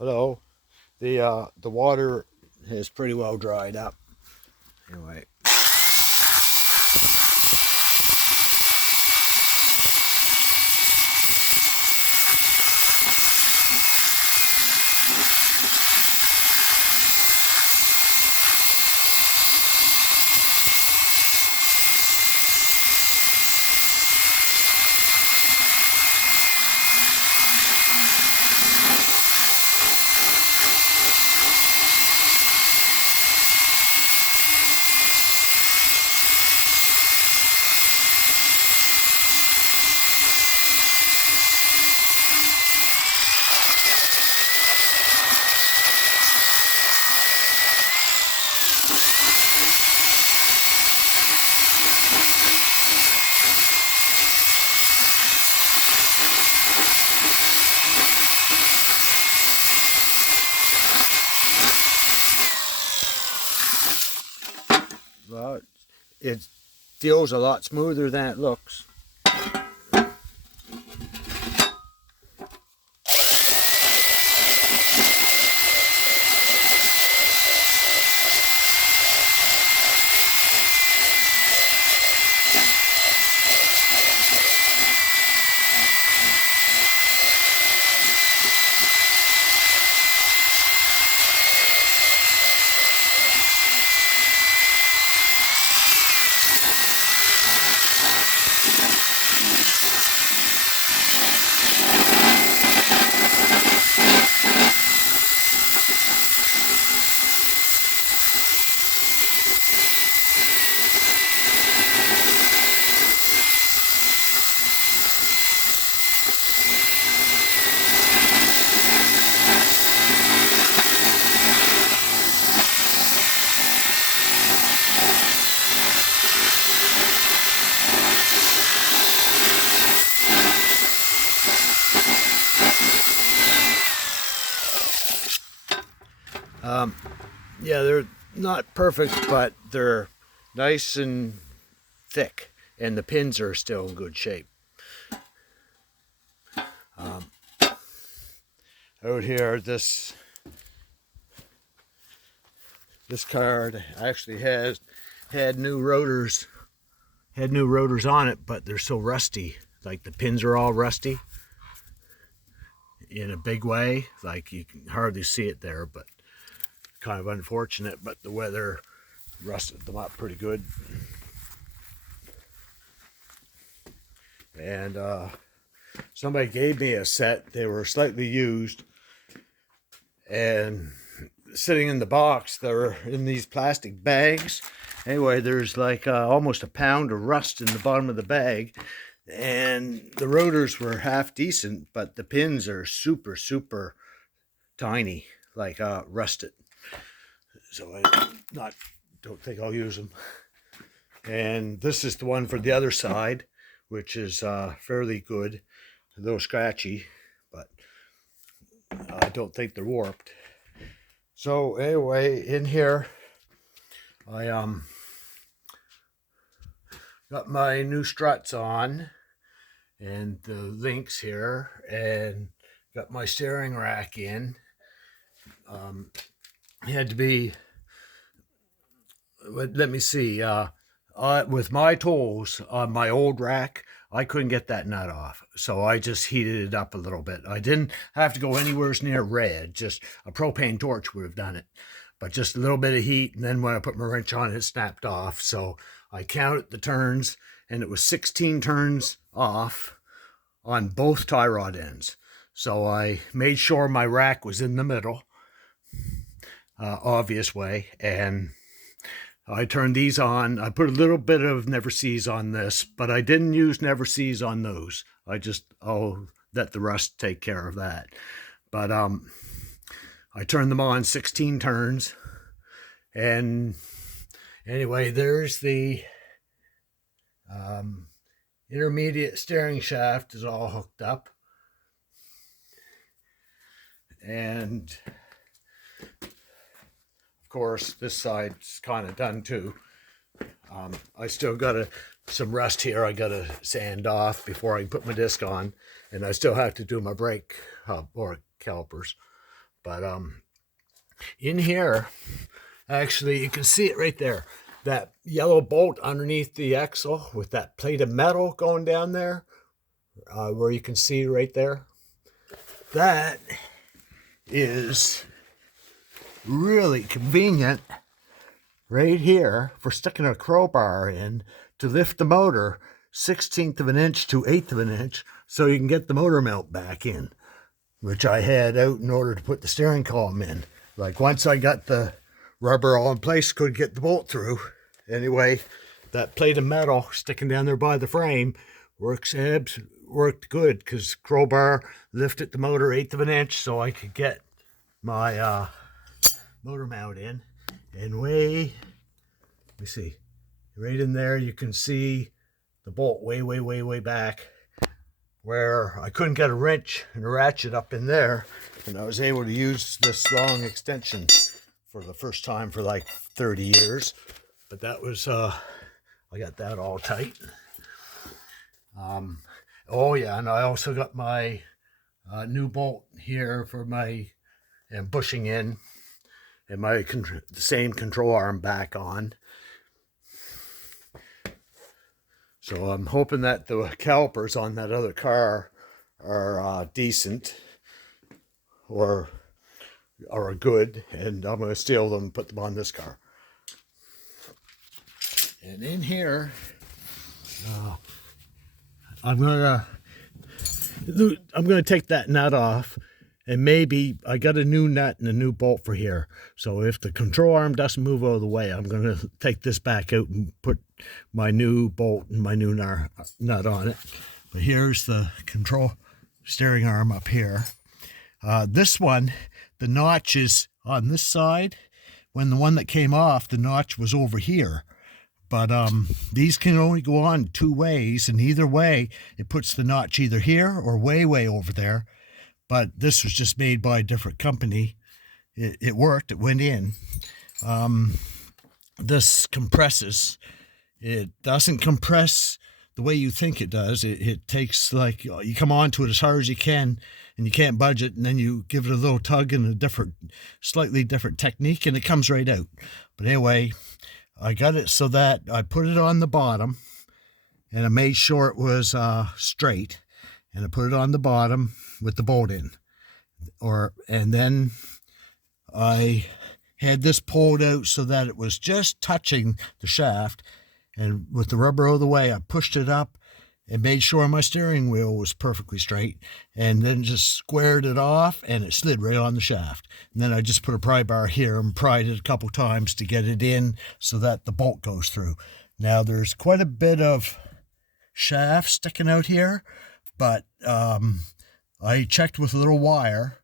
Hello. The water is pretty well dried up. Anyway, well, it feels a lot smoother than it looks. Yeah, they're not perfect, but they're nice and thick, and the pins are still in good shape. Out here, this card actually had new rotors, on it, but they're so rusty. Like the pins are all rusty in a big way. Like you can hardly see it there, but kind of unfortunate. But the weather rusted them up pretty good. And somebody gave me a set. They were slightly used, and sitting in the box, they're in these plastic bags. Anyway, there's like almost a pound of rust in the bottom of the bag, and the rotors were half decent, but the pins are super tiny, like rusted. So I don't think I'll use them. And this is the one for the other side, which is fairly good. A little scratchy, but I don't think they're warped. So anyway, in here, I got my new struts on, and the links here, and got my steering rack in. It had to be, let me see, with my tools on my old rack, I couldn't get that nut off, so I just heated it up a little bit. I didn't have to go anywhere near red, just a propane torch would have done it, but just a little bit of heat, and then when I put my wrench on, it snapped off. So I counted the turns, and it was 16 turns off on both tie rod ends. So I made sure my rack was in the middle, obvious way, and I turned these on. I put a little bit of Never Seas on this, but I didn't use Never Seas on those. I just, let the rust take care of that. But I turned them on 16 turns. And anyway, there's the intermediate steering shaft is all hooked up. And of course, this side's kind of done too. I still got some rust here I gotta sand off before I can put my disc on, and I still have to do my brake hub or calipers. But in here, actually, you can see it right there. That yellow bolt underneath the axle with that plate of metal going down there, where you can see right there. That is really convenient right here for sticking a crowbar in to lift the motor 1/16 of an inch to 1/8 of an inch so you can get the motor mount back in, which I had out in order to put the steering column in. Like once I got the rubber all in place, could get the bolt through. Anyway, that plate of metal sticking down there by the frame worked good because crowbar lifted the motor 1/8 of an inch so I could get my motor mount in. And let me see, right in there you can see the bolt way back where I couldn't get a wrench and a ratchet up in there, and I was able to use this long extension for the first time for like 30 years. But that was I got that all tight. Oh yeah, and I also got my new bolt here for my bushing in, and my the same control arm back on. So I'm hoping that the calipers on that other car are decent or are good, and I'm going to steal them and put them on this car. And in here, I'm going to take that nut off, and maybe I got a new nut and a new bolt for here. So if the control arm doesn't move out of the way, I'm going to take this back out and put my new bolt and my new nut on it. But here's the control steering arm up here. This one, the notch is on this side. When the one that came off, the notch was over here. But these can only go on 2 ways, and either way, it puts the notch either here or way over there. But this was just made by a different company. It worked, it went in. This compresses. It doesn't compress the way you think it does. It takes, like, you come onto it as hard as you can, and you can't budge it, and then you give it a little tug in a slightly different technique, and it comes right out. But anyway, I got it so that I put it on the bottom, and I made sure it was straight, and I put it on the bottom with the bolt in. And then I had this pulled out so that it was just touching the shaft, and with the rubber out of the way, I pushed it up and made sure my steering wheel was perfectly straight, and then just squared it off, and it slid right on the shaft. And then I just put a pry bar here and pried it a couple times to get it in so that the bolt goes through. Now there's quite a bit of shaft sticking out here, but I checked with a little wire.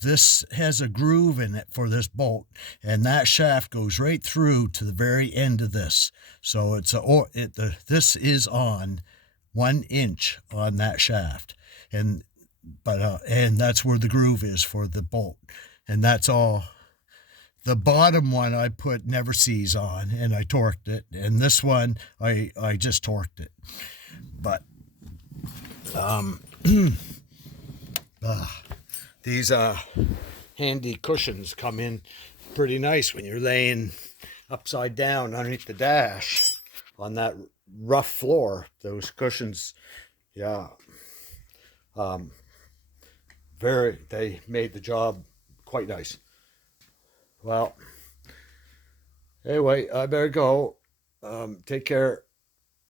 This has a groove in it for this bolt, and that shaft goes right through to the very end of this. So this is on 1 inch on that shaft, and that's where the groove is for the bolt, and that's all. The bottom one I put never seize on, and I torqued it, and this one I just torqued it. But these handy cushions come in pretty nice when you're laying upside down underneath the dash on that rough floor. Those cushions, yeah, they made the job quite nice. Well, anyway, I better go. Take care.